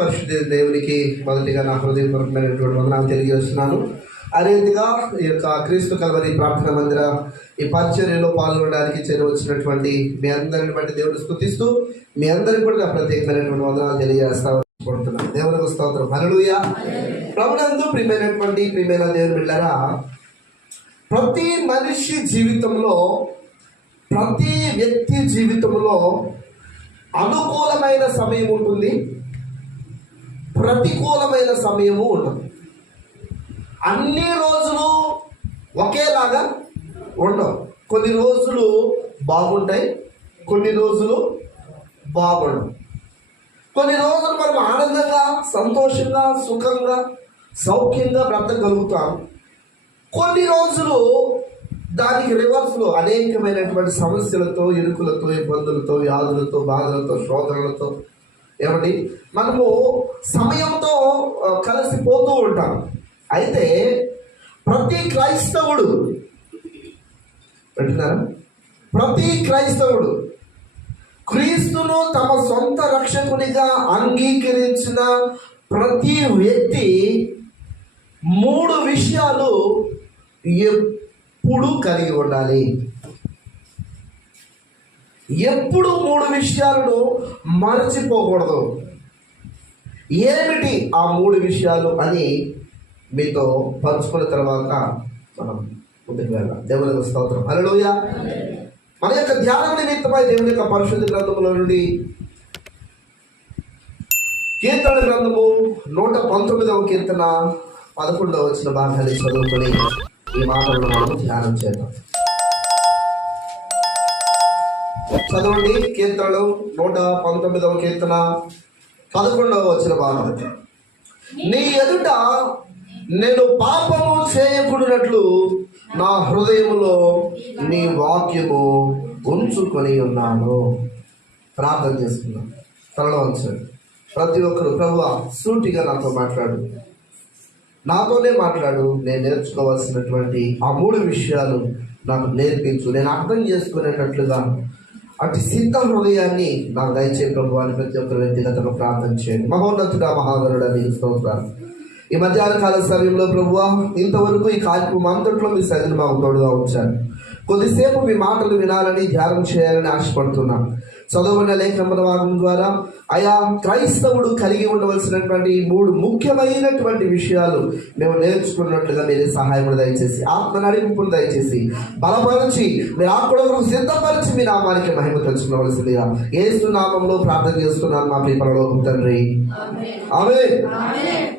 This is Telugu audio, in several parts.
పరిశుద్ధ దేవునికి మొదటిగా నా హృదయపూర్వకమైనటువంటి వందనాలు తెలియజేస్తున్నాను. అదేవిధంగా ఈ యొక్క క్రీస్తు కల్వరి ప్రార్థన మందిర ఈ పరిచర్యలో పాల్గొనడానికి చేరవచ్చినటువంటి మీ అందరిని బట్టి దేవుని స్తుతిస్తూ మీ అందరికీ కూడా నా ప్రత్యేకమైనటువంటి వందనాలు తెలియజేస్తాను. దేవునికి స్తోత్రం. హల్లెలూయా. ప్రభునందు ప్రియమైన దేవుని బిడ్డలారా, ప్రతి మనిషి జీవితంలో, ప్రతి వ్యక్తి జీవితంలో అనుకూలమైన సమయం ఉంటుంది, ప్రతికూలమైన సమయము ఉంటుంది. అన్ని రోజులు ఒకేలాగా ఉండవు. కొన్ని రోజులు బాగుంటాయి, కొన్ని రోజులు బాగుండవు. కొన్ని రోజులు మనం ఆనందంగా, సంతోషంగా, సుఖంగా, సౌఖ్యంగా బ్రతకగలుగుతాం. కొన్ని రోజులు దానికి రివర్స్లో అనేకమైనటువంటి సమస్యలతో, ఇరుకులతో, ఇబ్బందులతో, వ్యాధులతో, బాధలతో, శోధనలతో ఏమండి మనము సమయంతో కలిసిపోతూ ఉంటాం. అయితే ప్రతి క్రైస్తవుడు పెట్టినారా, ప్రతి క్రైస్తవుడు క్రీస్తును తమ సొంత రక్షకునిగా అంగీకరించిన ప్రతి వ్యక్తి 3 విషయాలు ఎప్పుడు కలిగి ఉండాలి. ఎప్పుడు 3 విషయాలను మరచిపోకూడదు. ఏమిటి ఆ 3 విషయాలు అని మీతో పంచుకున్న తర్వాత మనం ముందుకు వెళ్దాం. దేవునికి స్తోత్రం. హల్లెలూయా. మన యొక్క ధ్యానం నిమిత్తమై దేవుని యొక్క పరిశుద్ధ గ్రంథములో నుండి కీర్తన గ్రంథము 119వ కీర్తన 11వ వచన భాగాన్ని చదువుకొని ఈ మాటలను మనం ధ్యానం చేద్దాం. చదవండి. కీర్తనలు 119వ కీర్తన 11వ వచన భాగం. నీ ఎదుట నేను పాపము చేయకూడనట్లు నా హృదయములో నీ వాక్యము ఉంచుకొని ఉన్నాను. ప్రార్థన చేసుకున్నాను. త్వరలో ఉంచండి. ప్రతి ఒక్కరు ప్రభువా సూటిగా నాతో మాట్లాడు, నాతోనే మాట్లాడు. నేను నేర్చుకోవాల్సినటువంటి ఆ 3 విషయాలు నాకు నేర్పించు, నేను అర్థం చేసుకునేటట్లుగా అటు సిద్ధ హృదయాన్ని నాకు దయచే ప్రభు అని ప్రతి ఒక్కరు వ్యక్తిగతంగా ప్రార్థన చేయండి. మహోన్నతుడా, మహాగరుడా, నీకు స్తోత్రాలు. ఈ మధ్యాహ్న కాల సమయంలో ప్రభువా ఇంతవరకు ఈ కార్యక్రమం అంతట్లో మీ సన్నిధిని మాకు తోడుగా ఉంచాను. కొద్దిసేపు మీ మాటలు వినాలని, ధ్యానం చేయాలని ఆశపడుతున్నాం. చదువున్న లేఖన భాగం ద్వారా ఆయా క్రైస్తవుడు కలిగి ఉండవలసినటువంటి 3 ముఖ్యమైనటువంటి విషయాలు మేము నేర్చుకున్నట్లుగా మీరే సహాయం దయచేసి, ఆత్మ నడిపింపును దయచేసి, బలపరిచి, మీరు ఆత్మకు సిద్ధపరిచి మీ నామానికి మహిమ తెచ్చుకోవలసిందిగా యేసు నామంలో ప్రార్థన చేస్తున్నాను మా ప్రియ పరలోకపు తండ్రి. ఆమేన్.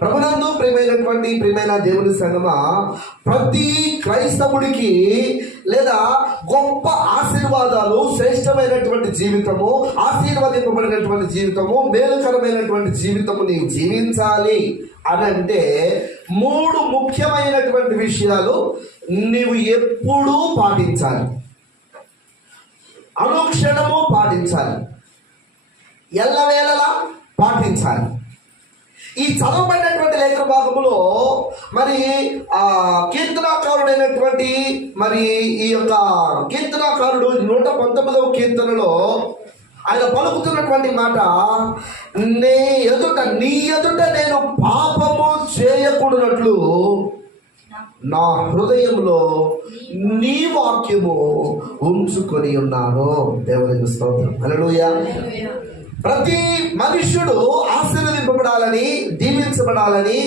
ప్రభునందు ప్రియమైన దేవుని సంగమా, ప్రతి క్రైస్తవుడికి లేదా గొప్ప ఆశీర్వాదాలు, శ్రేష్టమైనటువంటి జీవితము, ఆశీర్వదింపబడినటువంటి జీవితము, మేలుకరమైనటువంటి జీవితము నీవు జీవించాలి అని అంటే 3 ముఖ్యమైనటువంటి విషయాలు నీవు ఎప్పుడూ పాటించాలి, అనుక్షణము పాటించాలి, ఎల్లవేళలా పాటించాలి. ఈ చదవబడినటువంటి లేఖన భాగంలో మరి కీర్తనాకారుడైనటువంటి మరి ఈ యొక్క కీర్తనాకారుడు 119వ కీర్తనలో ఆయన పలుకుతున్నటువంటి మాట, నీ ఎదుట నేను పాపము చేయకూడనట్లు నా హృదయంలో నీ వాక్యము ఉంచుకొని ఉన్నాను. దేవునికి స్తోత్రం. హల్లెలూయా. ప్రతి మనుష్యుడు ఆశీర్వదింపబడాలని, దీవించబడాలని,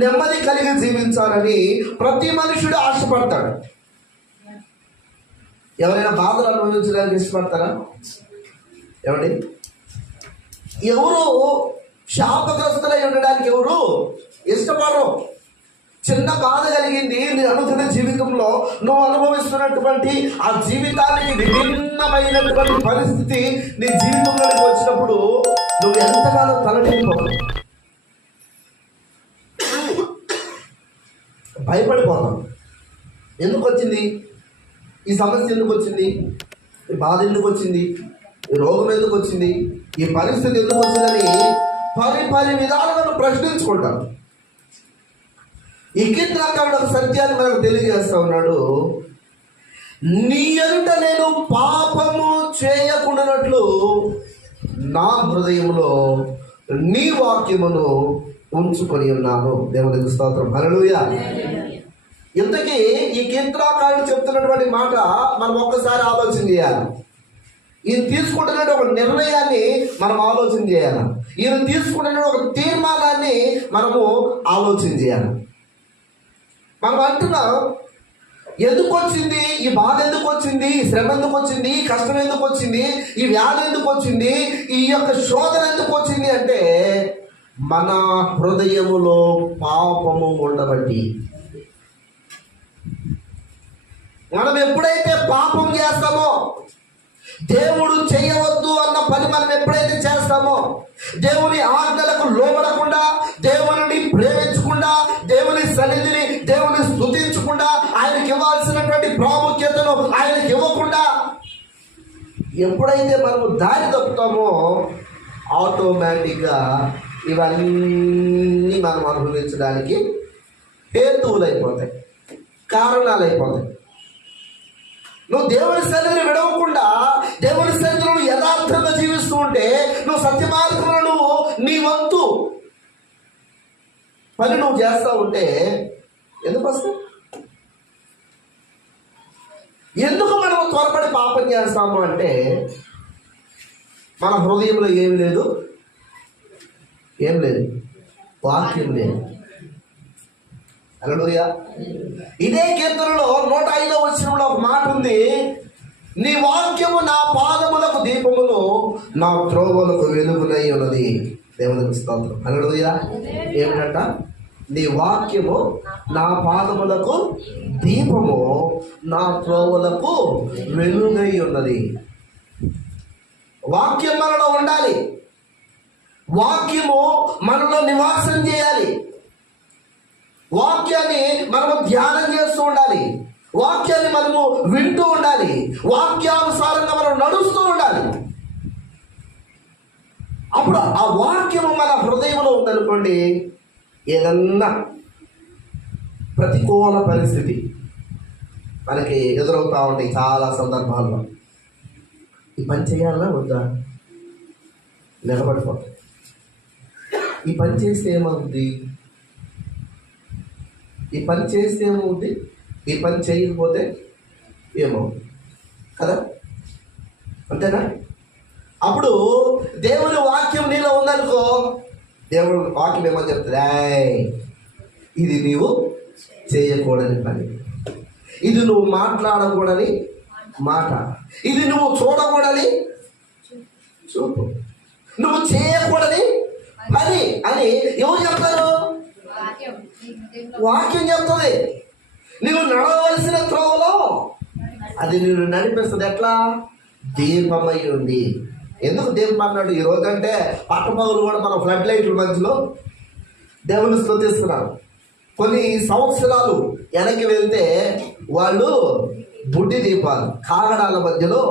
నెమ్మది కలిగి జీవించాలని ప్రతి మనుష్యుడు ఆశపడతాడు. ఎవరైనా బాధలు అనుభవించడానికి ఇష్టపడతారా? ఏమండి? ఎవరు శాపగ్రస్తులై ఉండడానికి ఎవరు ఇష్టపడరు. చిన్న బాధ కలిగింది నీ అనుదిన జీవితంలో, నువ్వు అనుభవిస్తున్నటువంటి ఆ జీవితానికి విభిన్నమైనటువంటి పరిస్థితి నీ జీవితంలోకి వచ్చినప్పుడు నువ్వు ఎంతగానో తలడిల్లిపోతావు, భయపడిపోతావు. ఎందుకు వచ్చింది ఈ సమస్య? ఎందుకు వచ్చింది ఈ బాధ? ఎందుకు వచ్చింది ఈ రోగం? ఎందుకు వచ్చింది ఈ పరిస్థితి? ఎందుకు వచ్చిందని పరి విధాలుగా నువ్వు ప్రశ్నించుకుంటావు. ఈ కీర్తనకారుడు ఒక సత్యాన్ని మనకు తెలియజేస్తా ఉన్నాడు. నీ ఎదుట నేను పాపము చేయకుండానట్లు నా హృదయంలో నీ వాక్యమును ఉంచుకొని ఉన్నాను. దేవునికి స్తోత్రం. హల్లెలూయా. ఇంతకీ ఈ కీర్తనాకారుడు చెప్తున్నటువంటి మాట మనం ఒక్కసారి ఆలోచన చేయాలి. ఈయన తీసుకుంటున్న ఒక నిర్ణయాన్ని మనం ఆలోచన చేయాలి. ఈయన తీసుకుంటున్న ఒక తీర్మానాన్ని మనము ఆలోచన చేయాలి. మనం అంటున్నాం, ఎందుకు వచ్చింది ఈ బాధ, ఎందుకు వచ్చింది ఈ శ్రమ, ఎందుకు వచ్చింది ఈ కష్టం, ఎందుకు వచ్చింది ఈ వ్యాధి, ఎందుకు వచ్చింది ఈ యొక్క శోధన, ఎందుకు వచ్చింది అంటే మన హృదయములో పాపము ఉండబట్టి. మనం ఎప్పుడైతే పాపం చేస్తామో, దేవుడు చేయవద్దు అన్న పని మనం ఎప్పుడైతే చేస్తామో, దేవుని ఆజ్ఞలకు లోబడకుండా, దేవుని ప్రేమించకుండా, దేవుని సన్నిధిని, దేవుని స్తుతించకుండా, ఆయనకి ఇవ్వాల్సినటువంటి ప్రాముఖ్యతను ఆయనకి ఇవ్వకుండా ఎప్పుడైతే మనము దారి తప్పుతామో ఆటోమేటిక్గా ఇవన్నీ మనం అనుభవించడానికి హేతువులు అయిపోతాయి, కారణాలు అయిపోతాయి. నువ్వు దేవుని సన్నిధిని విడవకుండా, దేవుని సన్నిధిలో యథార్థంగా జీవిస్తూ ఉంటే, నువ్వు సత్య మార్గంలో నువ్వు నీ వంతు పని నువ్వు చేస్తూ ఉంటే ఎందుకు వస్తావు? ఎందుకు మనం త్వరపడి పాపం చేస్తాము అంటే మన హృదయంలో ఏమి లేదు, వాక్యం లేదు. హల్లెలూయా. ఇదే కీర్తనలో 105వ వచనంలో ఒక మాట ఉంది, నీ వాక్యము నా పాదములకు దీపమును, నా త్రోవలకు వెలుగునై ఉన్నది. దేవునికి స్తోత్రం. హల్లెలూయా. ఏమిటంట? నీ వాక్యము నా పాదములకు దీపము, నా త్రోవలకు వెలుగై ఉన్నది. వాక్యం మనలో ఉండాలి, వాక్యము మనలో నివాసం చేయాలి, వాక్యాన్ని మనము ధ్యానం చేస్తూ ఉండాలి, వాక్యాన్ని మనము వింటూ ఉండాలి, వాక్యానుసారంగా మనం నడుస్తూ ఉండాలి. అప్పుడు ఆ వాక్యము మన హృదయంలో ఉందనుకోండి, ఏదన్నా ప్రతికూల పరిస్థితి మనకి ఎదురవుతూ ఉంటాయి. చాలా సందర్భాల్లో ఈ పని చేయాలా వద్దా, నిలబడిపోతాయి. ఈ పని చేస్తే ఏమవుతుంది, ఈ పని చేస్తే ఏమవుతుంది, ఈ పని చేయకపోతే ఏమవుతుంది కదా, అంతేనా? అప్పుడు దేవుని వాక్యం నీలో ఉందనుకో, దేవుడు వాక్యం ఏమని చెప్తుంది, ఇది నీవు చేయకూడని పని, ఇది నువ్వు మాట్లాడకూడని మాట, ఇది నువ్వు చూడకూడని చూపు, నువ్వు చేయకూడని పని అని ఎవరు చెప్తారు? వాక్యం చెప్తుంది. నువ్వు నడవలసిన త్రోవలో అది నిన్ను నడిపిస్తుంది. ఎట్లా? దీపమై ఉండి. ఎందుకు దీపం అన్నాడు? ఈ రోజంటే పట్టపగులు కూడా మన ఫ్లడ్ లైట్ల మధ్యలో దేవుని స్తుతిస్తున్నారు. కొన్ని సంవత్సరాలు వెనక్కి వెళ్తే వాళ్ళు బుడ్డి దీపాలు కాగడాల మధ్యలో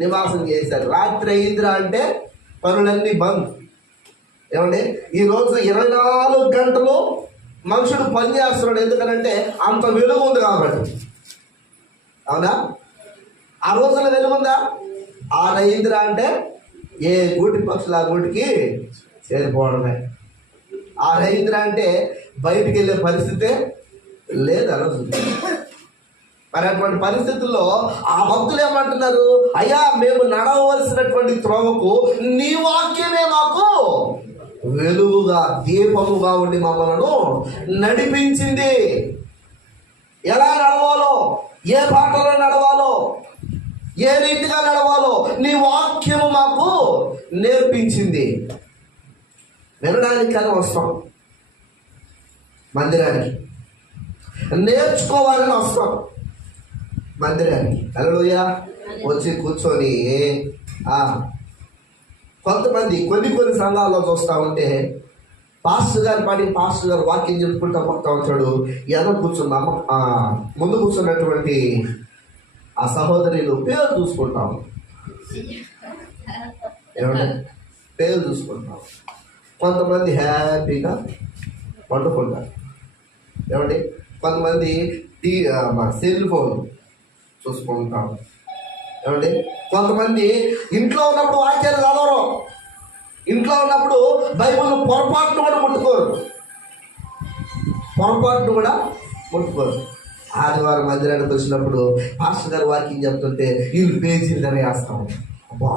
నివాసం చేశారు. రాత్రి అయిందిరా అంటే పనులన్నీ బంద్. ఏమండి, ఈరోజు 24 గంటలు మనుషుడు పని చేస్తున్నాడు. ఎందుకనంటే అంత వెలుగు ఉంది కాబట్టి. అవునా? ఆ రోజుల్లో వెలుగుందా? 6 అయిందిరా అంటే ఏ గూటి పక్షులు ఆ గూటికి చేరిపోవడమే. 6 అయిందిరా అంటే బయటికి వెళ్ళే పరిస్థితే లేదు ఆ రోజు. మరి అటువంటి పరిస్థితుల్లో ఆ భక్తులు ఏమంటున్నారు? అయ్యా, మేము నడవలసినటువంటి త్రోవకు నీ వాక్యమే మాకు వెలుగుగా, దీపముగా ఉండి మమ్మలను నడిపించింది. ఎలా నడవాలో, ఏ బాటలో నడవాలో, ఏ రీతిగా నడవాలో నీ వాక్యము మాకు నేర్పించింది. వినడానికి కానీ వస్తాం మందిరానికి, నేర్చుకోవాలని వస్తాం మందిరానికి. హల్లెలూయా. వచ్చి కూర్చొని కొంతమంది కొన్ని సంఘాల్లో చూస్తూ ఉంటే పాస్టర్ గారు వాక్యం చెప్పుకుంటా పోతా ఉంటాడు. ఎదో ముందు కూర్చున్నటువంటి ఆ సహోదరులు పేరు చూసుకుంటాం. ఏమంటే పేరు చూసుకుంటాం. కొంతమంది హ్యాపీగా వండుకుంటారు. ఏమండి, కొంతమంది సెల్ ఫోన్ చూసుకుంటాం. ఏమండి, కొంతమంది ఇంట్లో ఉన్నప్పుడు వాక్యాలు చదవరు. ఇంట్లో ఉన్నప్పుడు బైబిల్ పొరపాటును కూడా ముట్టుకోరు. ఆదివారం మందిరానికి వచ్చినప్పుడు పాస్టర్ గారు వాకింగ్ చెప్తుంటే వీళ్ళు పేజీలు వేస్తాం. అబ్బా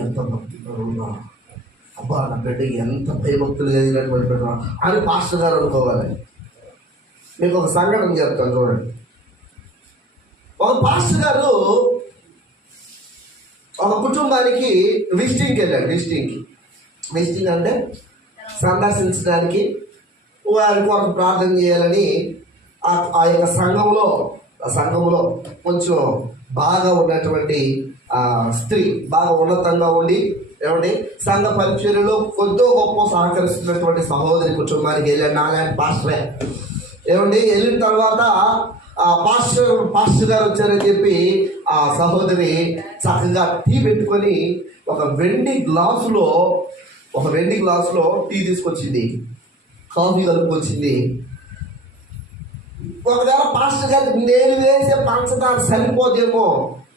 ఎంత భక్తి పరువుగా, అబ్బా నా బిడ్డ ఎంత భయభక్తులు కలిగినటువంటి బిడ్డ అని పాస్టర్ గారు అనుకోవాలి. మీకు ఒక సంఘటన చెప్తాను చూడండి. ఒక పాస్టర్ గారు ఒక కుటుంబానికి విజిటింగ్కి వెళ్ళాడు. విజిటింగ్ అంటే సందర్శించడానికి, వారికి ఒక ప్రార్థన చేయాలని ఆ యొక్క సంఘంలో కొంచెం బాగా ఉన్నటువంటి స్త్రీ, బాగా ఉన్నతంగా ఉండి ఏమండి సంఘ పరిచర్యలో కొద్దో గొప్ప సహకరిస్తున్నటువంటి సహోదరి కుటుంబానికి వెళ్ళాడు. నాలాంటి పాస్టరే ఏమండి. వెళ్ళిన తర్వాత పాస్టర్ గారు వచ్చారని చెప్పి ఆ సహోదరి చక్కగా టీ పెట్టుకొని ఒక వెండి గ్లాసులో టీ తీసుకొచ్చింది, కాఫీ కలుపుకొచ్చింది. ఒకవేళ పాస్టర్ గారికి నేను వేసే పంచదార సరిపోదేమో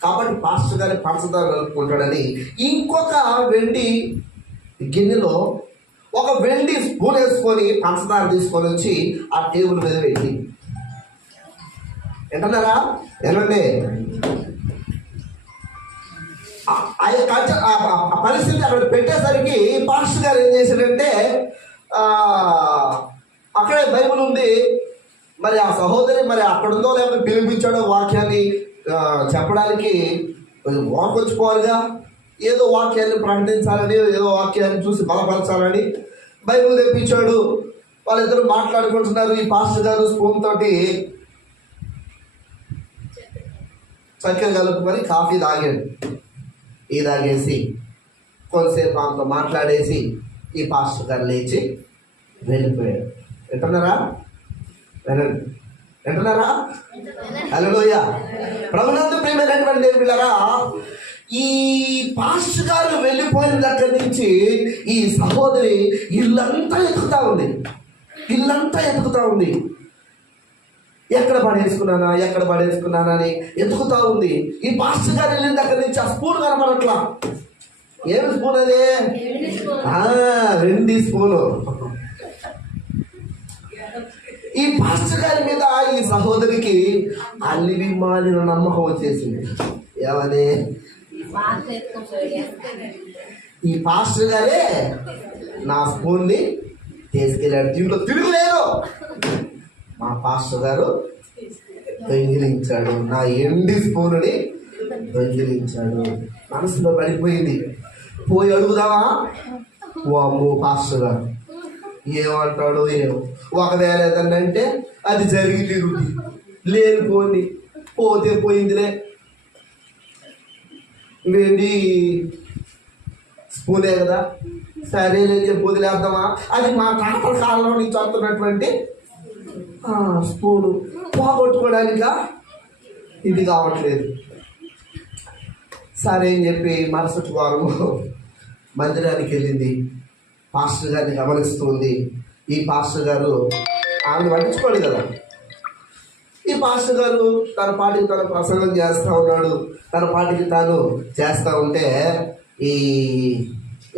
కాబట్టి పాస్టర్ గారి పంచదార కలుపుకుంటాడని ఇంకొక వెండి గిన్నెలో ఒక వెండి స్పూన్ వేసుకొని పంచదార తీసుకొని వచ్చి ఆ టేబుల్ మీద పెట్టి, ఏంటన్నారా ఏమండి, ఆ పరిస్థితి అక్కడ పెట్టేసరికి పాస్టర్ గారు ఏం చేశాడంటే అక్కడే బైబిల్ ఉంది. మరి ఆ సహోదరి మరి అక్కడుందో లేకపోతే పిలిపించాడో వాక్యాన్ని చెప్పడానికి వాకొచ్చిపోవాలిగా. ఏదో వాక్యాన్ని ప్రకటించాలని, ఏదో వాక్యాన్ని చూసి బలపరచాలని బైబిల్ తెప్పించాడు. వాళ్ళిద్దరూ మాట్లాడుకుంటున్నారు. ఈ పాస్టర్ గారు స్పూన్ తోటి చక్కెర కలుపుకొని కాఫీ తాగాడు. తాగేసి కొంతసేపు ఆమెతో మాట్లాడేసి ఈ పాస్టర్ గారు లేచి వెళ్ళిపోయాడు. వింటున్నారా? హల్లెలూయా. ప్రభునందు ప్రియమైనటువంటి దేవులారా, ఈ పాస్టర్ గారు వెళ్ళిపోయిన దగ్గర నుంచి ఈ సహోదరి ఇల్లంతా ఎతుకుతా ఉంది. ఎక్కడ పడేసుకున్నానా అని ఎతుకుతా ఉంది. ఈ పాస్టర్ గారు వెళ్ళిన దగ్గర నుంచి ఆ స్పూన్ కనపడట్లా. ఏమి స్పూన్ అదే? వెండి స్పూను. ఈ పాస్టర్ గారి మీద ఈ సహోదరికి అల్లివి మాలిన నమ్మకం వచ్చేసింది. ఏమని? ఈ పాస్టర్ గారే నా స్పూన్ని తీసుకెళ్ళాడు, దీంట్లో తిరుగులేదు. మా పాస్టర్ గారు దొంగిలించాడు, నా ఎండి స్పూన్ని దొంగిలించాడు. మనసులో పడిపోయింది. పోయి అడుగుదామా? ఓ అమ్మో పాస్టర్ గారు ఏమంటాడో ఏమో. ఒకవేళ ఏదన్నంటే అది జరిగి తిరుగుతుంది, లేనిపోయింది, పోతే పోయిందిలే, వెండి స్పూనే కదా, సరేలే చెప్పి వదిలేద్దామా. అది మా తాతల కాలంలో నుంచి వస్తున్నటువంటి స్పూను, పోగొట్టుకోవడానికా ఇది కావట్లేదు. సరే అని చెప్పి మరుసటి వారం మందిరానికి వెళ్ళింది. పాస్టర్ గారిని గమనిస్తుంది. ఈ పాస్టర్ గారు ఆమెను పట్టించుకోడు కదా. ఈ పాస్టర్ గారు తన పాటికి తను ప్రసంగం చేస్తూ ఉన్నాడు. తన పాటికి తాను చేస్తూ ఉంటే ఈ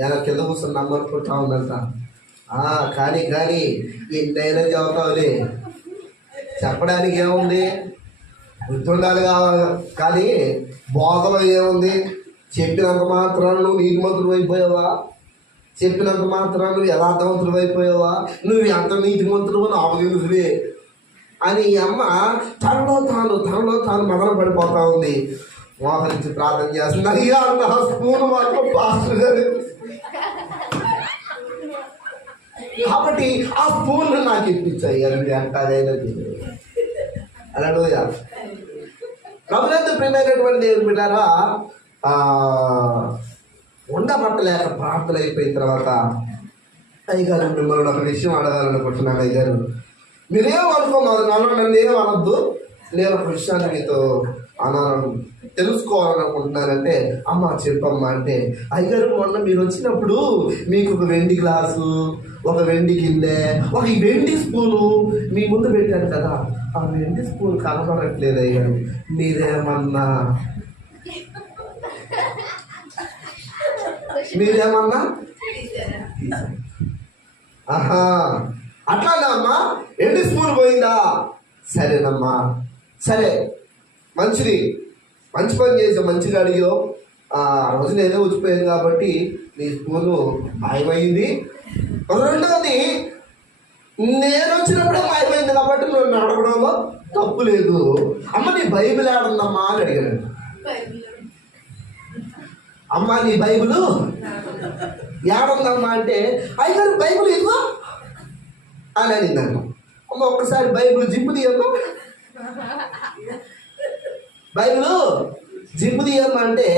ఎలా కింద కూర్చొని నమ్మనుకుంటా ఉందంట. కానీ ఇంతైనా చదువుతావులే, చెప్పడానికి ఏముంది, గుర్తుండాలి కావాలి. కానీ బోధలో ఏముంది? చెప్పినంత మాత్రాన్ని నువ్వు నీతిమంతుడు అయిపోయావా? చెప్పినంత మాత్రాన్ని నువ్వు యథార్థవంతుడు అయిపోయావా? నువ్వు ఎంత నీతిమంతుడు నాకు తెలుసులే అని ఈ అమ్మ తనలో తాను మదన పడిపోతా ఉంది. మోహరించి ప్రార్థన చేస్తుంది. అయ్యా నా స్పూన్ మాత్రం పాస్టర్ గారు, కాబట్టి ఆ స్పూన్ నాకు ఇప్పించాయి అని అంటారైనా అలాగే. ప్రభునందు ప్రియమైనటువంటి దేవుని బిడ్డలారా, ఉండబట్టలేక ప్రార్థన అయిపోయిన తర్వాత అయ్యగారు మిమ్మల్ని ఒక విషయం అడగాలనుకుంటున్నాను. అయ్యగారు మీరేమనుకోమారు, నన్ను ఏమనొద్దు, నేను ఒక విషయాన్ని మీతో తెలుసుకోవాలనుకుంటున్నానంటే అమ్మ చెప్పమ్మా అంటే, అయ్యగారు మొన్న మీరు వచ్చినప్పుడు మీకు ఒక వెండి గ్లాసు, ఒక వెండి గిన్నె, ఒక వెండి స్పూను మీ ముందు పెట్టాను కదా, ఆ వెండి స్పూన్ కనపడట్లేదు అయ్యారు, మీరేమన్నా ఆహా, అట్లానా అమ్మా? ఎండు స్పూన్ పోయిందా? సరేనమ్మా, సరే, మంచిది, మంచి పని చేసావు, మంచిగా అడిగావు. ఆ రోజు నేనే వచ్చిపోయాను కాబట్టి నీ స్పూను మాయమైంది. రెండవది, నేను వచ్చినప్పుడే మాయమైంది కాబట్టి నువ్వు అడగడంలో తప్పు లేదు. అమ్మ నీ బైబిల్ ఏడుందమ్మా అని అడిగాను. అమ్మ నీ బైబిల్ ఏడుందమ్మా అంటే, అయ్యారు బైబిల్ ఇదిగో అని అడిగిందమ్మ. అమ్మ ఒక్కసారి బైబిల్ జిప్పు తీయమ్మా, బైబిల్ జిప్పు తీయమ్మా అంటే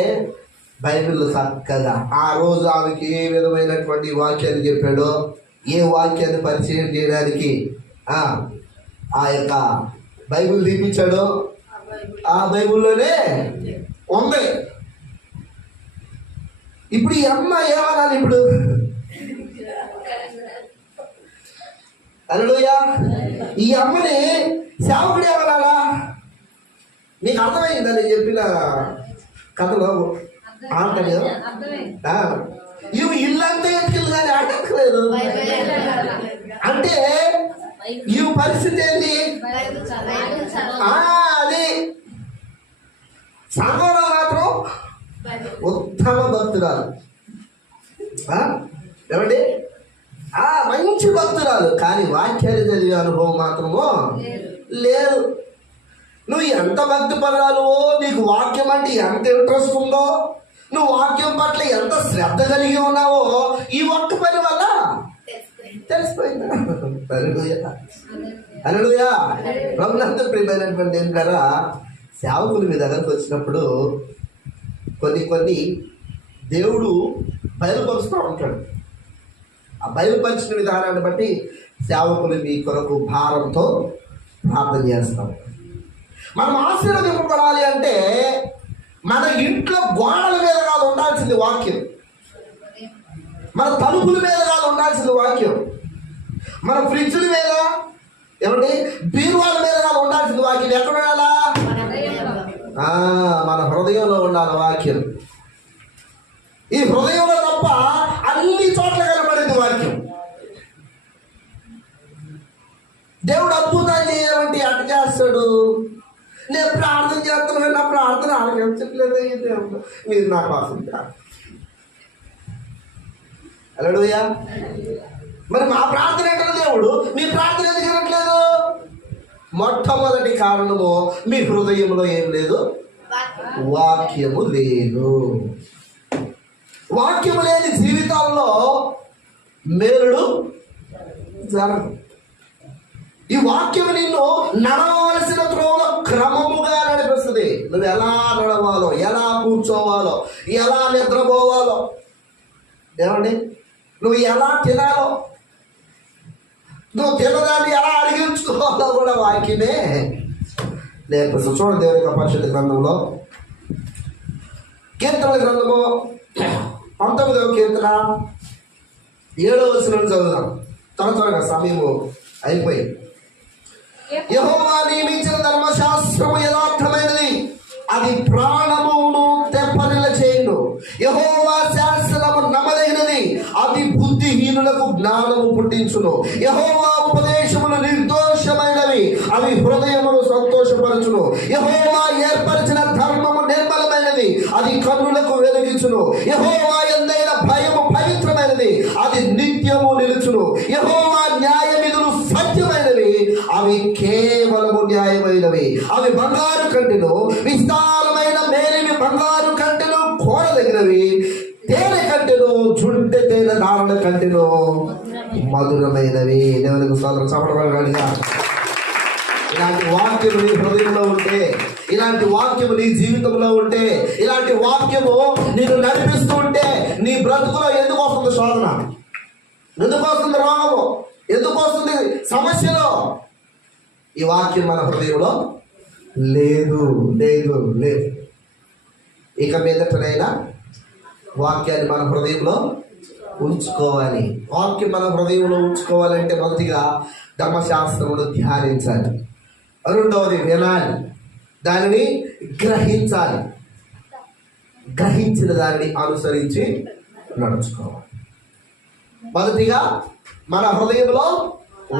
బైబిల్ చక్కగా ఆ రోజు ఆమెకి ఏ విధమైనటువంటి వాక్యాన్ని చెప్పాడో, ఏ వాక్యాన్ని పరిచయం చేయడానికి ఆ యొక్క బైబిల్ తీపించాడో ఆ బైబిల్లోనే ఉంది. ఇప్పుడు ఈ అమ్మ ఏమనాలి? ఇప్పుడు హల్లెలూయా, ఈ అమ్మని సేవకుడు ఏమనాలా? నీకు అర్థమైందా నేను చెప్పిన కథలో? ఆటలేదు, ఇవి ఇల్లంతా ఎత్తుకెళ్ళి కానీ ఆటక్కలేదు అంటే ఈ పరిస్థితి ఏంటి? అది సంఘంలో మాత్రం ఉత్తమ భక్తురాలు, ఏమండి, మంచి భక్తురాలు, కానీ వాక్యాలు చదివే అనుభవం మాత్రము లేదు. నువ్వు ఎంత భక్తి పరాలువో, నీకు వాక్యం అంటే ఎంత ఇంట్రెస్ట్ ఉందో, నువ్వు వాక్యం పట్ల ఎంత శ్రద్ధ కలిగి ఉన్నావో ఈ ఒక్క పని వల్ల తెలిసిపోయిందా? హల్లెలూయా. ప్రభునంత ప్రియమైనటువంటి ఏంటారా, సేవకులు మీ దగ్గరకు వచ్చినప్పుడు కొన్ని దేవుడు బయలుపరుస్తూ ఉంటాడు. ఆ బయలుపరిచిన విధానాన్ని బట్టి సేవకులు మీ కొరకు భారంతో ప్రార్థన చేస్తాం. మనం ఆశీర్వదింపబడాలి అంటే మన ఇంట్లో గోడల మీద కాదు ఉండాల్సింది వాక్యం, మన తలుపుల మీద కాదు ఉండాల్సింది వాక్యం, మన ఫ్రిడ్జ్ల మీద, ఏమండి, బీరువాల మీద కాదు ఉండాల్సింది వాక్యం. ఎక్కడ ఉండాలా? మన హృదయంలో ఉండాలి వాక్యం. ఈ హృదయంలో తప్ప అన్ని చోట్ల కనబడింది వాక్యం. దేవుడు అద్భుతాలు చేయమంటే అటు చేస్తాడు. నేను ప్రార్థన చేస్తున్నాను, నా ప్రార్థన ఆలకించట్లేదు, మీరు నా కోసం. హల్లెలూయా. మరి మా ప్రార్థన ఏంటో దేవుడు మీ ప్రార్థన ఎందుకు వినట్లేదు? మొట్టమొదటి కారణము, మీ హృదయంలో ఏం లేదు? వాక్యము లేదు. వాక్యము లేని జీవితాల్లో మేలుడు జరగదు. ఈ వాక్యము నిన్ను నడవలసిన త్రోవలో క్రమముగా నడిపిస్తుంది. నువ్వు ఎలా నడవాలో, ఎలా కూర్చోవాలో, ఎలా నిద్రపోవాలో, ఏమండి, నువ్వు ఎలా తినాలో, నువ్వు తినదాన్ని ఎలా అడిగించుకోవాలో కూడా వాక్యమే నేర్పిస్తుంది. చూడండి దేవుని యొక్క పరిశుద్ధ గ్రంథంలో, కీర్తనల గ్రంథము 19వ కీర్తన 7వ వచనం చదువుదాం. త్వరగా సమయము అయిపోయింది. యెహోవా నియమించిన ధర్మశాస్త్రము యథార్థమైనది, అది ప్రాణమును తెప్పరిల్ల చేయును. యెహోవా శాసనము నమ్మదగినది, అది బుద్ధిహీనులకు జ్ఞానము పుట్టించును. యెహోవా ఉపదేశములు నిర్దోషమైనవి, అవి హృదయమును సంతోషపరచును. యెహోవా ఏర్పరిచిన ధర్మము నిర్మలమైనది, అది కన్నులకు వెలిగించును. యెహోవా యందైన భయము పవిత్రమైనది, అది నిత్యము నిలుచును. యెహోవా న్యాయ విధులు సత్యమైనవి, అవి కేవలము న్యాయమైనవి. అవి బంగారు కంటెను విస్తారమైన మేలిమి, బంగారు కంటెను కోరదగినవి, తేనె కంటెను జుంటె తేనె దారుల కంటెను మధురమైనవి. దేవునికి స్తోత్రం. చప్పట్లుగా ఇలాంటి వాక్యము నీ హృదయంలో ఉంటే, ఇలాంటి వాక్యము నీ జీవితంలో ఉంటే, ఇలాంటి వాక్యము నిన్ను నడిపిస్తూ ఉంటే, నీ బ్రతుకులో ఎందుకు వస్తుంది శోధన, ఎందుకు వస్తుంది రోగము, ఎందుకు వస్తుంది సమస్యలో? ఈ వాక్యం మన హృదయంలో లేదు లేదు లేదు. ఇక మీదటనైనా వాక్యాన్ని మన హృదయంలో ఉంచుకోవాలి. వాక్యం మన హృదయంలో ఉంచుకోవాలంటే మొదటిగా ధర్మశాస్త్రమును ధ్యానించాలి, రెండవది వినాలి, దానిని గ్రహించాలి, గ్రహించిన దానిని అనుసరించి నడుచుకోవాలి. మొదటిగా మన హృదయంలో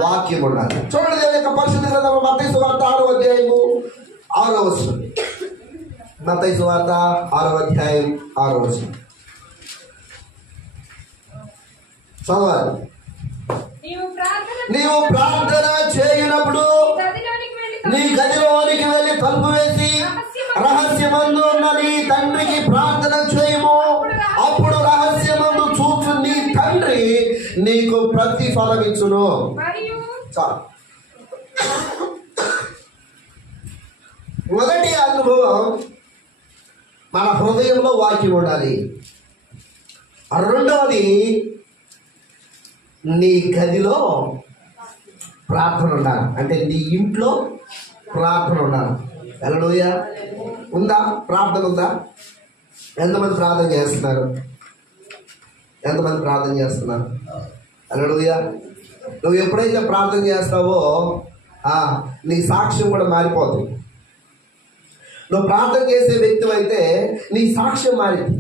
వాక్యం ఉండాలి. చూడండి దేవుని యొక్క పరిశుద్ధ గ్రంథం మత్తయి సువార్త 6వ అధ్యాయము 6వ వచనం. మత్తయి సువార్త 6వ అధ్యాయం 6వ వచనం చదవాలి. నీవు ప్రార్థన చేయనప్పుడు నీ గదిలోనికి వెళ్ళి తలుపు వేసి రహస్యమందు ఉన్న నీ తండ్రికి ప్రార్థన చేయము. అప్పుడు రహస్యమందు చూచు నీ తండ్రి నీకు ప్రతిఫలమిచ్చును. చాలు. మొదటి అనుభవం మన హృదయంలో వాక్యం ఉండాలి. రెండవది నీ గదిలో ప్రార్థన ఉండాలి. అంటే నీ ఇంట్లో ప్రార్థన ఉండాలి. హల్లెలూయా. ఉందా? ప్రార్థన ఉందా? ఎంతమంది ప్రార్థన చేస్తున్నారు? ఎంతమంది ప్రార్థన చేస్తున్నారు? హల్లెలూయా. నువ్వు ఎప్పుడైతే ప్రార్థన చేస్తావో నీ సాక్ష్యం కూడా మారిపోతుంది. నువ్వు ప్రార్థన చేసే వ్యక్తి అయితే నీ సాక్ష్యం మారింది,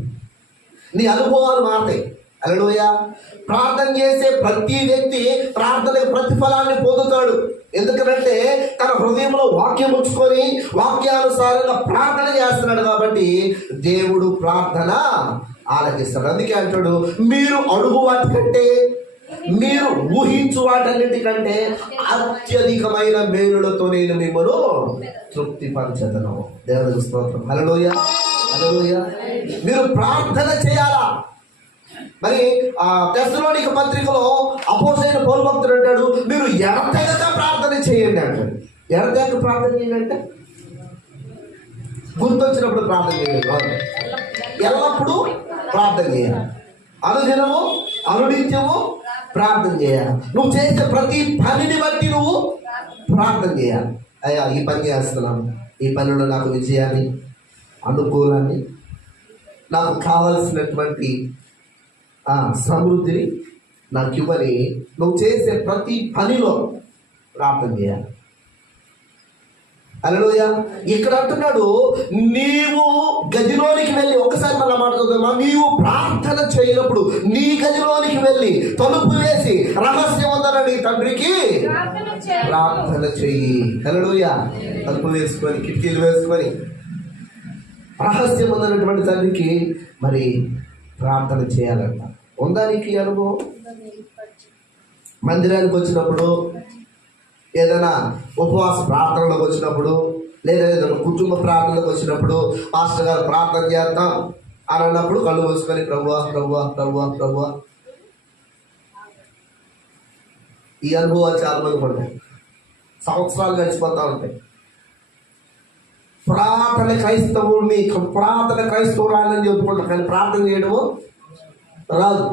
నీ అనుభవాలు మారుతాయి. హల్లెలూయా. ప్రార్థన చేసే ప్రతి వ్యక్తి ప్రార్థనకు ప్రతిఫలాన్ని పొందుతాడు. ఎందుకంటే తన హృదయంలో వాక్యం ఉంచుకొని వాక్యానుసారంగా ప్రార్థన చేస్తున్నాడు కాబట్టి దేవుడు ప్రార్థన ఆలకిస్తాడు. అందుకే అంటాడు, మీరు అడుగు వాటికంటే, మీరు ఊహించు వాటన్నిటికంటే అత్యధికమైన మేలులతో నేను మిమ్మల్ని తృప్తిపరచదను. దేవుని స్తోత్రం. హల్లెలూయా. హల్లెలూయా. మీరు ప్రార్థన చేయాలా? మరి తెస్సలోనిక పత్రికలో అపోస్తలుడైన పౌలు భక్తుడు అంటాడు, మీరు ఎడతెగక ప్రార్థన చేయండి అంటాడు. ఎడతెగక ప్రార్థన చేయండి అంటే గుర్తొచ్చినప్పుడు ప్రార్థన చేయాలి, ఎల్లప్పుడూ ప్రార్థన చేయాలి, అనుదినము అనునిత్యము ప్రార్థన చేయాలి. నువ్వు చేసే ప్రతి పనిని బట్టి నువ్వు ప్రార్థన చేయాలి. అయ్యా, ఈ పని చేస్తున్నాను, ఈ పనిలో నాకు విజయాన్ని, అనుకూలాన్ని, నాకు కావలసినటువంటి సమృద్ధిని నాకు ఇవ్వని నువ్వు చేసే ప్రతి పనిలో ప్రార్థన చేయాలి. హల్లెలూయా. ఇక్కడ అంటున్నాడు, నీవు గదిలోనికి వెళ్ళి, ఒకసారి మన మాట్లాడుతున్నా, నీవు ప్రార్థన చేయనప్పుడు నీ గదిలోనికి వెళ్ళి తలుపు వేసి రహస్యం ఉందన్న నీ తండ్రికి ప్రార్థన చెయ్యి. హల్లెలూయా. తలుపు వేసుకొని కిటికీలు వేసుకొని రహస్యం ఉందన్నటువంటి తండ్రికి మరి ప్రార్థన చేయాలంట. ఉందానికి అనుభవం? మందిరానికి వచ్చినప్పుడు, ఏదైనా ఉపవాస ప్రార్థనలకు వచ్చినప్పుడు, లేదా ఏదైనా కుటుంబ ప్రార్థనలకు వచ్చినప్పుడు పాస్టర్ గారు ప్రార్థన చేద్దాం అని అన్నప్పుడు కళ్ళు మూసుకొని ప్రభువా ప్రభువా ప్రభువా ప్రభువా. ఈ అనుభవాలు చాలా మందికి ఉంటాయి. సంవత్సరాలు గడిచిపోతూ ఉంటాయి. పురాతన క్రైస్తవురాలని చెప్పుకుంటాం, కానీ ప్రార్థన చేయడము రాదు,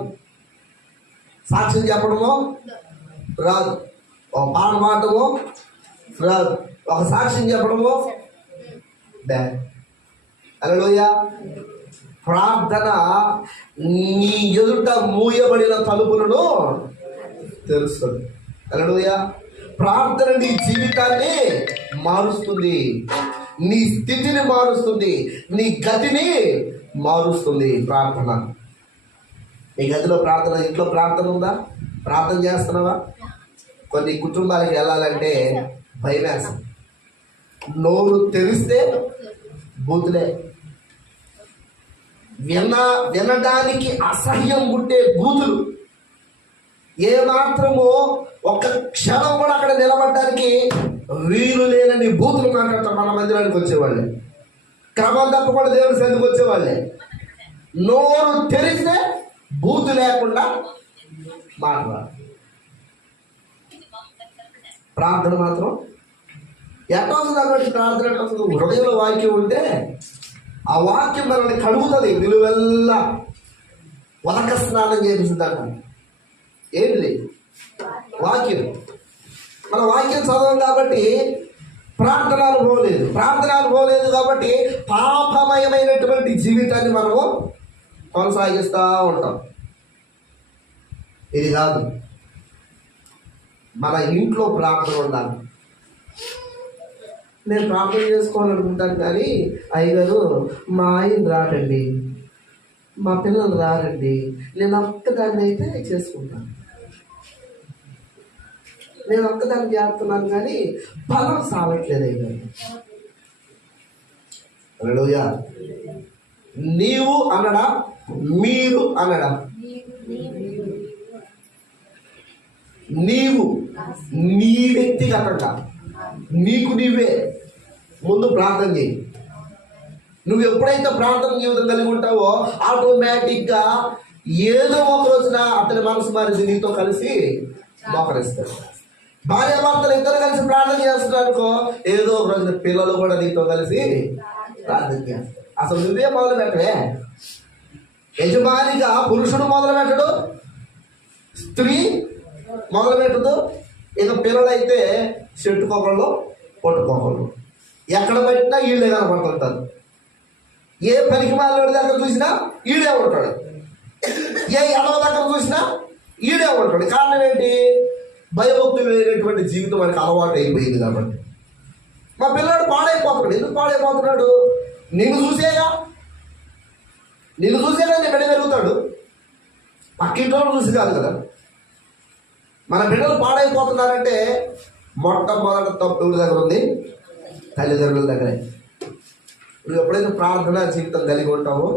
సాక్ష్యం చెప్పడము రాదు, ఒక పాట పాడటము రాదు, ఒక సాక్ష్యం చెప్పడము బ్యాడ్. హల్లెలూయా. ప్రార్థన నీ ఎదుట మూయబడిన తలుపులను తెలుస్తుంది. హల్లెలూయా. ప్రార్థన నీ జీవితాన్ని మారుస్తుంది, నీ స్థితిని మారుస్తుంది, నీ గతిని మారుస్తుంది. ప్రార్థన నీ గదిలో ప్రార్థన, ఇంట్లో ప్రార్థన ఉందా? ప్రార్థన చేస్తున్నావా? కొన్ని కుటుంబాలకు వెళ్ళాలంటే భయం వేస్తుంది. నోరు తెరిస్తే బూతులే, వినడానికి అసహ్యం పుట్టే బూతులు. ఏమాత్రము ఒక క్షణం కూడా అక్కడ నిలబడడానికి వీలు లేనని బూతులు మాట్లాడతారు. మన మందిరానికి వచ్చేవాళ్ళే, క్రమం తప్పకుండా దేవుని సన్నిధికి వచ్చేవాళ్ళే. నోరు తెరిస్తే బూతు లేకుండా మాట్లాడాలి. ప్రార్థన మాత్రం ఎట్లా వస్తుంది అన్నట్టు ప్రార్థన ఎట్లా వస్తుంది? హృదయంలో వాక్యం ఉంటే ఆ వాక్యం మనల్ని కడుగుతుంది. నిలువెల్లా ఉదక స్నానం చేపిస్తుందంట. ఏంటిది? వాక్యం. మన వాక్యం చదవం కాబట్టి ప్రార్థన అనుభవం లేదు. ప్రార్థన అనుభవం లేదు కాబట్టి పాపమయమైనటువంటి జీవితాన్ని మనము కొనసాగిస్తూ ఉంటాం. ఇది కాదు, మన ఇంట్లో ప్రార్థన ఉండాలి. నేను ప్రార్థన చేసుకోవాలనుకుంటాను, కానీ అయ్యగారు మా ఆయన రాటండి, మా పిల్లలు రారండి, నేను ఒక్కదాన్ని అయితే చేసుకుంటాను, నేను ఒక్కదాన్ని చేస్తున్నాను కానీ బలం సావట్లేదు అయ్యా. హల్లెలూయా. నీవు అనడా, మీరు అనడా? నీవు, నీ వ్యక్తిగతంగా నీకు నీవే ముందు ప్రార్థన చేయి. నువ్వు ఎప్పుడైతే ప్రార్థన జీవితం కలిగి ఉంటావో ఆటోమేటిక్గా ఏదో ఒక రోజున అతని మనసు మారింది నీతో కలిసి మోకరిస్తాడు. భార్యాభర్తలు ఇద్దరు కలిసి ప్రార్థన చేస్తున్నారనుకో, ఏదో ఒక రోజున పిల్లలు కూడా నీతో కలిసి ప్రార్థన చేస్తారు. అసలు నువ్వే మొదలు పెట్టవే. యజమానిగా పురుషుడు మొదలు పెట్టడు, స్త్రీ మొదలు పెట్టదు. ఇక పిల్లలైతే చెట్టుకోకళ్ళు పొట్టుకోకళ్ళు ఎక్కడ పెట్టినా వీళ్ళే కనపడుతుంటారు. ఏ పనికి మాలోడి దగ్గర చూసినా ఈడే ఉంటాడు, ఏ ఎడవ దగ్గర చూసినా ఈడే ఉంటాడు. కారణం ఏంటి? భయభక్తులు లేనటువంటి జీవితం మనకి అలవాటు అయిపోయింది కాబట్టి. మా పిల్లాడు పాడైపోతున్నాడు. ఎందుకు పాడైపోతున్నాడు? నిన్ను చూసేగా నీ బిడ్డ పెరుగుతాడు. పక్కింట్లో చూసి కాదు కదా. మన బిడ్డలు పాడైపోతున్నారంటే మొట్టమొదటి తప్పు ఎవరి దగ్గర ఉంది? తల్లిదండ్రుల దగ్గరే. నువ్వు ఎప్పుడైతే ప్రార్థన జీవితం కలిగి ఉంటావో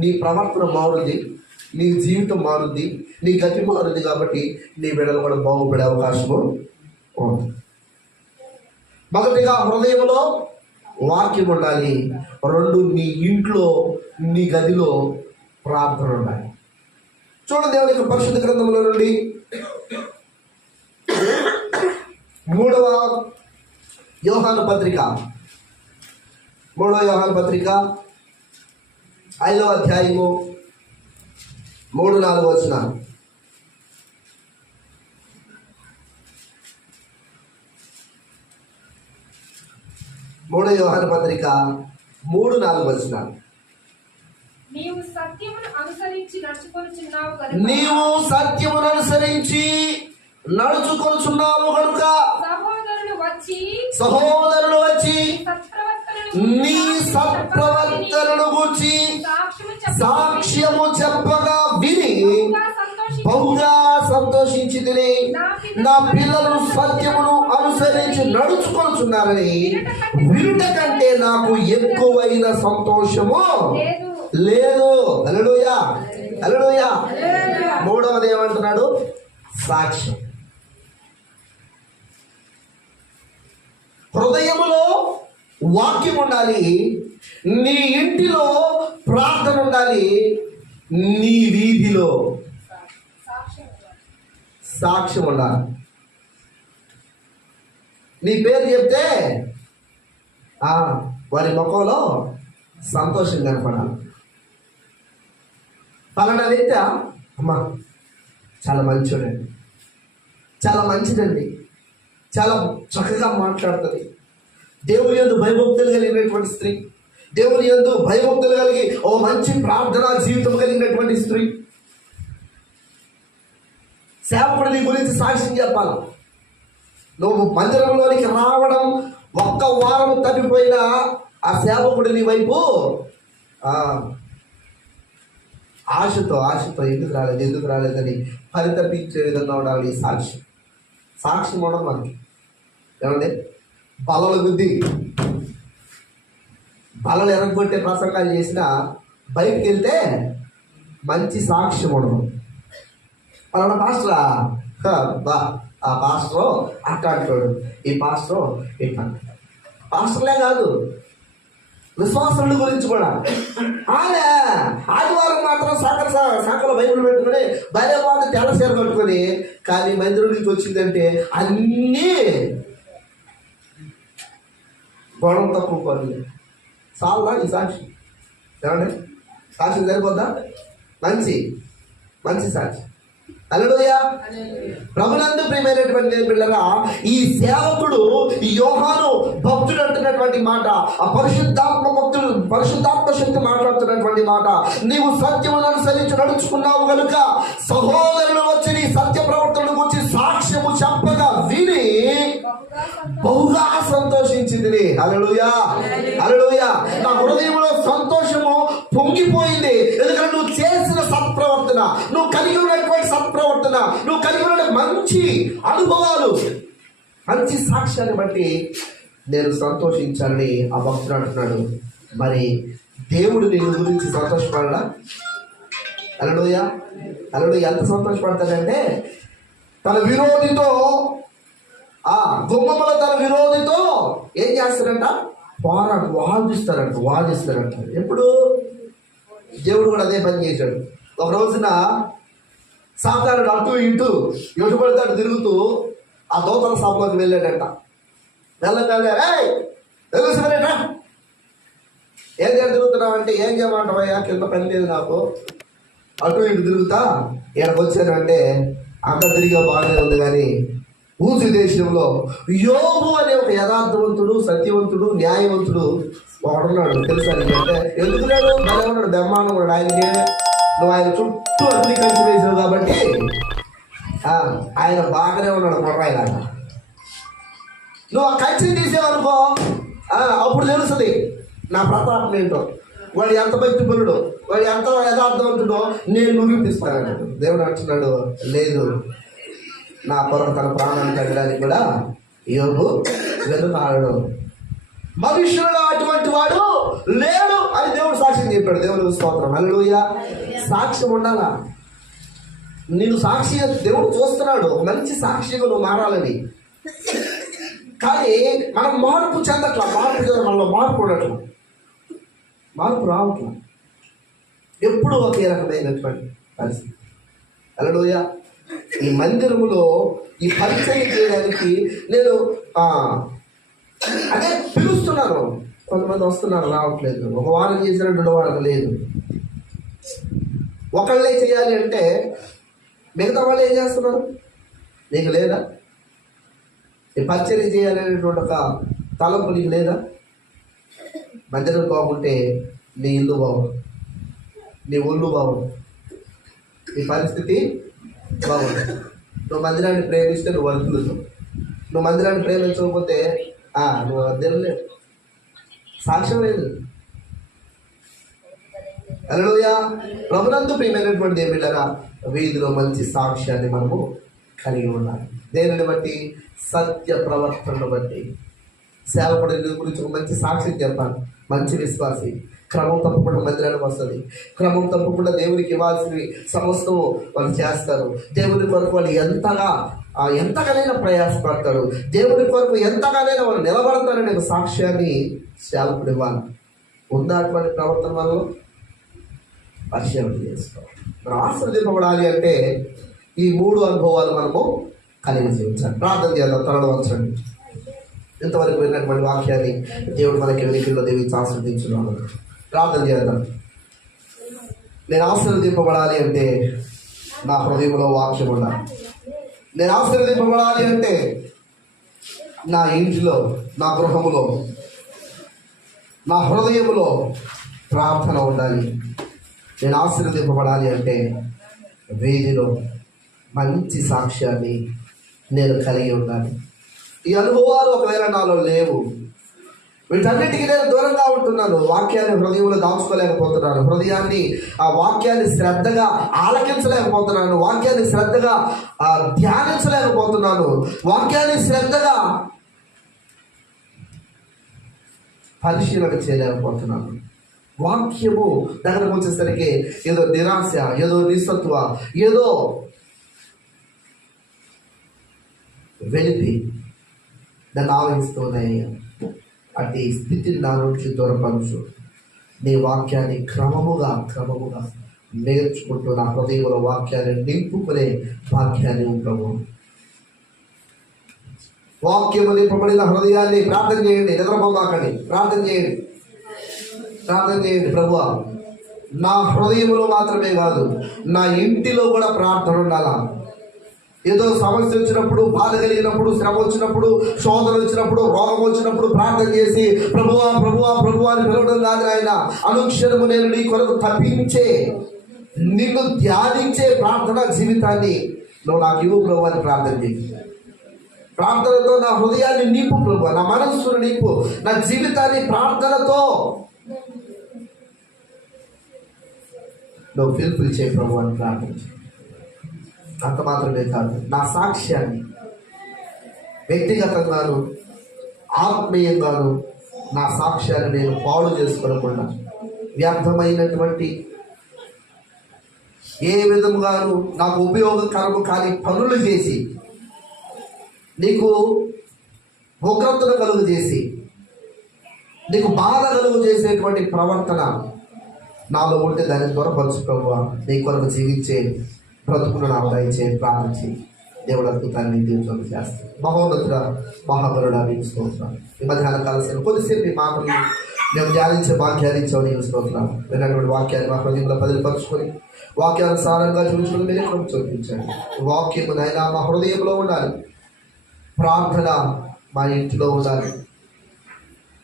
నీ ప్రవర్తన మారుద్ది, నీ జీవితం మారుద్ది, నీ గతి మారుద్ది. కాబట్టి నీ బిడ్డలు కూడా బాగుపడే అవకాశము ఉంది. మొదటిగా హృదయంలో వాక్యం ఉండాలి. రెండు, నీ ఇంట్లో నీ గదిలో ప్రార్థన ఉండాలి. చూడండి దేవుని యొక్క పరిశుద్ధ గ్రంథంలో నుండి 3వ యోహాను పత్రిక 5వ అధ్యాయము 3-4 వచనాలు. యోహాను పత్రిక 3-4 వచనాలు. నీవు సత్యమును అనుసరించి నడుచుకొనుచున్నావు కనుక సహోదరులు వచ్చి నీ సత్ప్రవర్తనను గూర్చి సాక్ష్యము చెప్పగా విని బహుగా సంతోషించితిని. నా పిల్లలు సత్యమును అనుసరించి నడుచుకొనుచున్నారని వినుట కంటే నాకు ఎక్కువైన సంతోషము లేదు. హల్లెలూయా, హల్లెలూయా. 3వది ఏమంటున్నాడు? సాక్ష్యం. హృదయములో వాక్యం ఉండాలి, నీ ఇంటిలో ప్రార్థన ఉండాలి, నీ వీధిలో సాక్ష్యం ఉండాలి. నీ పేరు చెప్తే వారి ముఖంలో సంతోషం కనపడాలి. పలానా వ్యక్తి అమ్మా చాలా మంచోడండి, చాలా మంచిదండి, చాలా చక్కగా మాట్లాడుతుంది, దేవుని యందు భయభక్తులు కలిగినటువంటి స్త్రీ, దేవుని యందు భయభక్తులు కలిగి ఓ మంచి ప్రార్థనా జీవితం కలిగినటువంటి స్త్రీ. సేవకుడు నీ గురించి సాక్ష్యం చెప్పాలి. నువ్వు మందిరంలోనికి రావడం ఒక్క వారం తప్పిపోయినా ఆ సేవకుడు నీ వైపు ఆశతో ఎందుకు రాలేదని పరితపించే విధంగా ఉండాలి. ఈ సాక్ష్యం ఉండడం మనకి ఏమంటే బలల బుద్ధి, బలలు ఎరగొట్టే ప్రసంగాలు చేసినా బయటికి వెళ్తే మంచి సాక్ష్యం ఉండదు. పలానా పాస్టరా, ఆ పాస్టర్ అట్లా అంటాడు, ఈ పాస్టర్ ఇట్లా. పాస్టర్లే కాదు, విశ్వాసుల గురించి కూడా ఆదివారం మాత్రం శాఖలో బైబిల్ పెట్టుకుని బయలుపాటు తెల్ల చీర కట్టుకొని, కానీ మందిరం నుంచి వచ్చిందంటే అన్నీ గొడవ తక్కువ పనులు. చాలా ఈ సాక్షి ఏమండి? సాక్షి సరిపోద్దా? మంచి సాక్షి. హల్లెలూయా. ప్రభునందు ప్రియమైనటువంటి బిడ్డలారా, ఈ సేవకుడు ఈ యోహాను భక్తుడు అంటున్నటువంటి మాట, ఆ పరిశుద్ధాత్మ శక్తి మాట్లాడుతున్నటువంటి మాట, నీవు సత్యమును అనుసరించి నడుచుకున్నావు కనుక సహోదరులు వచ్చి నీ సత్య ప్రవర్తనను గురించి సాక్ష్యము చెప్పగా విని బహుగా సంతోషించింది. హల్లెలూయా, హల్లెలూయా. నా హృదయంలో సంతోషము పొంగిపోయింది. ఎందుకంటే నువ్వు ప్రవర్తన, నువ్వు కలిగి ఉన్నటువంటి సత్ప్రవర్తన, నువ్వు కలిగి ఉన్న మంచి అనుభవాలు, మంచి సాక్ష్యాన్ని బట్టి నేను సంతోషించాలని ఆ భక్తుడు అంటున్నాడు. మరి దేవుడు నీ గురించి సంతోషపడడా? హల్లెలూయా, హల్లెలూయా. ఎంత సంతోషపడతాడంటే తన విరోధితో గుమ్మములో తన విరోధితో ఏం చేస్తారంట? వాదిస్తారంట. ఎప్పుడు? దేవుడు కూడా అదే పని చేశాడు. ఒక రోజున సాతానుడు అటు ఇటు ఎటుపడితాడు తిరుగుతూ ఆ దూతల సభలోకి వెళ్ళాడంట. వెళ్ళగానే తెలుసుకునేటా ఏం తిరుగుతున్నావు అంటే, ఏం చేయమంటావయ్యా, కింద పని లేదు నాకు, అటు ఇటు తిరుగుతా ఇక్కడికి వచ్చానంటే అంత తిరిగా బాగానే ఉంది. కానీ ఊజు దేశంలో యోబు అనే ఒక యథార్థవంతుడు, సత్యవంతుడు, న్యాయవంతుడు వాడున్నాడు. తెలుసా నీకు? అంటే ఎందుకు లేడు? భలే ఉన్నాడు, బ్రహ్మాండం ఉన్నాడు. ఆయనకి నువ్వు ఆయన చుట్టూ అగ్ని కంచి వేసావు కాబట్టి ఆయన బాగానే ఉన్నాడు. కొర్రాయిలా నువ్వు ఆ కంచిని తీసేవనుకో అప్పుడు తెలుస్తుంది నా ప్రతాపం ఏంటో, వాడు ఎంత భక్తిపరుడో, వాడు ఎంత యథార్థవంతుడో నేను నిరూపిస్తాను. దేవుడు అంటున్నాడు, లేదు, నా కొరకు తన ప్రాణాన్ని తగ్గడానికి కూడా యోబు వెనుకాడడు. మనుషులలో అటువంటి వాడు లేడు అని దేవుడు సాక్ష్యం చెప్పాడు. దేవుడు స్తోత్రం, హల్లెలూయా. సాక్ష్యం ఉండాలా? నేను సాక్షి దేవుడు చూస్తున్నాడు, మంచి సాక్షిగా నువ్వు మారాలని. కానీ మనం మార్పు చెందట్లా, మనలో మార్పు ఉండట్లా, మార్పు రావట్లా, ఎప్పుడు ఒకే రకమైనటువంటి పరిస్థితి. హల్లెలూయా. ఈ మందిరములో ఈ పరిచయం చేయడానికి నేను అదే పిలుస్తున్నాను. కొంతమంది వస్తున్నారు, రావట్లేదు. ఒక వారం చేసిన 2 వారాలు లేదు. ఒకళ్ళే చేయాలి అంటే మిగతా వాళ్ళు ఏం చేస్తున్నారు? నీకు లేదా? ఈ పరిచయం చేయాలనేటువంటి ఒక తలంపు నీకు లేదా? మందిరం బాగుంటే నీ ఇల్లు బాగుంది, నీ ఒళ్ళు బాగుంది, నీ పరిస్థితి బాగుంది. నువ్వు మందిరాన్ని ప్రేమిస్తే నువ్వు వర్తిల్లుతావు. నువ్వు మందిరాన్ని ప్రేమించకపోతే నువ్వు అద్దెలేదు, సాక్ష్యం లేదు. హల్లెలూయా. ప్రభునందు ప్రియమైనటువంటి దేవులారా, వీధిలో మంచి సాక్ష్యాన్ని మనము కలిగి ఉండాలి. దేనిని బట్టి? సత్య ప్రవర్తనను బట్టి. సేవకుడి గురించి ఒక మంచి సాక్ష్యం చెప్పాలి. మంచి విశ్వాసి క్రమం తప్పకుండా మందిరానికి వస్తుంది. క్రమం తప్పకుండా దేవునికి ఇవ్వాల్సినవి సమస్తము వాళ్ళు చేస్తారు. దేవుని కొరకు వాళ్ళు ఎంతగానైనా ప్రయాసపడతారు. దేవుని కొరకు ఎంతగానైనా వాళ్ళు నిలబడతారనే ఒక సాక్ష్యాన్ని సేవకుడు ఇవ్వాలి. ఉన్నటువంటి ప్రవర్తన వల్ల పరిశీలన చేసుకోవాలి. మనం ఆశీర్వదింపబడాలి అంటే ఈ 3 అనుభవాలు మనము కలిగి జీవించాలి. ప్రార్థన చేద్దాం, తలలో వంచండి. ఇంతవరకు విన్నటువంటి వాక్యాన్ని దేవుడు మనకి వెనుకల్లో దీవించి ఆశీర్వదించున్నాను. ప్రార్థన చేద్దాం. నేను ఆశీర్వదింపబడాలి అంటే నా హృదయంలో వాక్యం ఉండాలి. నేను ఆశీర్వదింపబడాలి అంటే నా ఇంటిలో, నా గృహములో, నా హృదయంలో ప్రార్థన ఉండాలి. నేను ఆశీర్వదింపబడాలి అంటే వీధిలో మంచి సాక్ష్యాన్ని నేను కలిగి ఉండాలి. ఈ అనుభవాలు ఒకవేళ నాలో లేవు, వీటన్నిటికీ నేను దూరంగా ఉంటున్నాను. వాక్యాన్ని హృదయంలో దాచుకోలేకపోతున్నాను. ఆ వాక్యాన్ని శ్రద్ధగా ఆలకించలేకపోతున్నాను. వాక్యాన్ని శ్రద్ధగా ధ్యానించలేకపోతున్నాను. వాక్యాన్ని శ్రద్ధగా పరిశీలన చేయలేకపోతున్నాను. వాక్యము దగ్గరకు వచ్చేసరికి ఏదో నిరాశ, ఏదో నిస్సత్వ, ఏదో వెలిపి నన్ను ఆవహిస్తున్నాయి. అట్టి స్థితిని నా నుంచి దూరపరచు. నీ వాక్యాన్ని క్రమముగా నేర్చుకుంటూ నా హృదయంలో వాక్యాన్ని నింపుకునే భాగ్యాన్ని ప్రభు. వాక్యము నింపబడిన హృదయాన్ని ప్రార్థన చేయండి. నిద్రపోమాకండి, ప్రార్థన చేయండి. ప్రభువా, నా హృదయంలో మాత్రమే కాదు, నా ఇంటిలో కూడా ప్రార్థన ఉండాలా. ఏదో సమస్య వచ్చినప్పుడు, బాధ కలిగినప్పుడు, శ్రమ వచ్చినప్పుడు, శోధన వచ్చినప్పుడు, రోగం వచ్చినప్పుడు ప్రార్థన చేసి ప్రభువా ప్రభువా ప్రభువా అని పిలవడం కాదు ఆయన. అనుక్షణము నేను నీ కొరకు తప్పించే, నిన్ను ధ్యానించే ప్రార్థన జీవితాన్ని నువ్వు నాకు ఇవ్వు ప్రభు అని ప్రార్థన చేయి. ప్రార్థనతో నా హృదయాన్ని నింపు ప్రభు, నా మనస్సును నింపు, నా జీవితాన్ని ప్రార్థనతో నువ్వు ఫిల్ఫిల్ చేయ ప్రభు అని ప్రార్థించు. అంత మాత్రమే కాదు, నా సాక్ష్యాన్ని వ్యక్తిగతంగాను ఆత్మీయంగాను నా సాక్ష్యాన్ని నేను పాడు చేసుకోకుండా వ్యర్థమైనటువంటి ఏ విధముగాను నాకు ఉపయోగకరము కాని పనులు చేసి నీకు ఉగ్రతను కలుగు చేసి నీకు బాధ కలుగు చేసేటువంటి ప్రవర్తన నాలో ఉంటే దాన్ని దూరపరచు ప్రభువా. నీ కొరకు జీవించే బ్రతుకును నాకు దయచే ప్రార్థించి దేవుడు అద్భుతాన్ని దీవించడం చేస్తాను. మహోన్నతుడ మహాబలుడా నీకు స్తోత్రం. ఈ మధ్యాహ్నం కలిసిన కొద్దిసేపు ఈ మాటలు మేము ధ్యానించే భాగ్యాన్ని ఇచ్చావు నీకు స్తోత్రం. విన్నటువంటి వాక్యాన్ని మా హృదయంలో బదిలిపరుచుకొని వాక్యానుసారంగా చూపించుకుని మీరు ఎక్కడ చూపించండి. వాక్యము నైనా మా హృదయంలో ఉండాలి, ప్రార్థన మా ఇంటిలో ఉండాలి,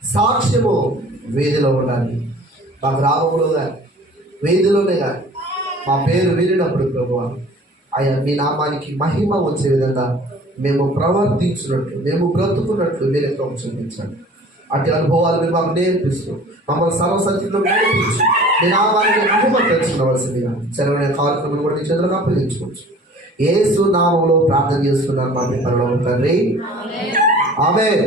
సాక్ష్యము వేదిలో ఉండాలి. మా గ్రామంలో కానీ వేదిలోనే కానీ మా పేరు వినినప్పుడు ప్రభువా ఆయా మీ నామానికి మహిమ వచ్చే విధంగా మేము ప్రవర్తించినట్లు, మేము బ్రతుకున్నట్లు మీరే ప్రభు చూపించండి. అటు అనుభవాలు మీరు మాకు నేర్పిస్తూ మమ్మల్ని సర్వసత్యంలో నేర్పించి మీ నామానికి మహిమ తెలుసుకోవలసిందిగా సెలవునే కార్యక్రమం కూడా నీ చేతులకు అప్పగించుకోవచ్చు. యేసు నామంలో ప్రార్థన చేస్తున్నాను మా పరలోక తండ్రి, ఆమేన్.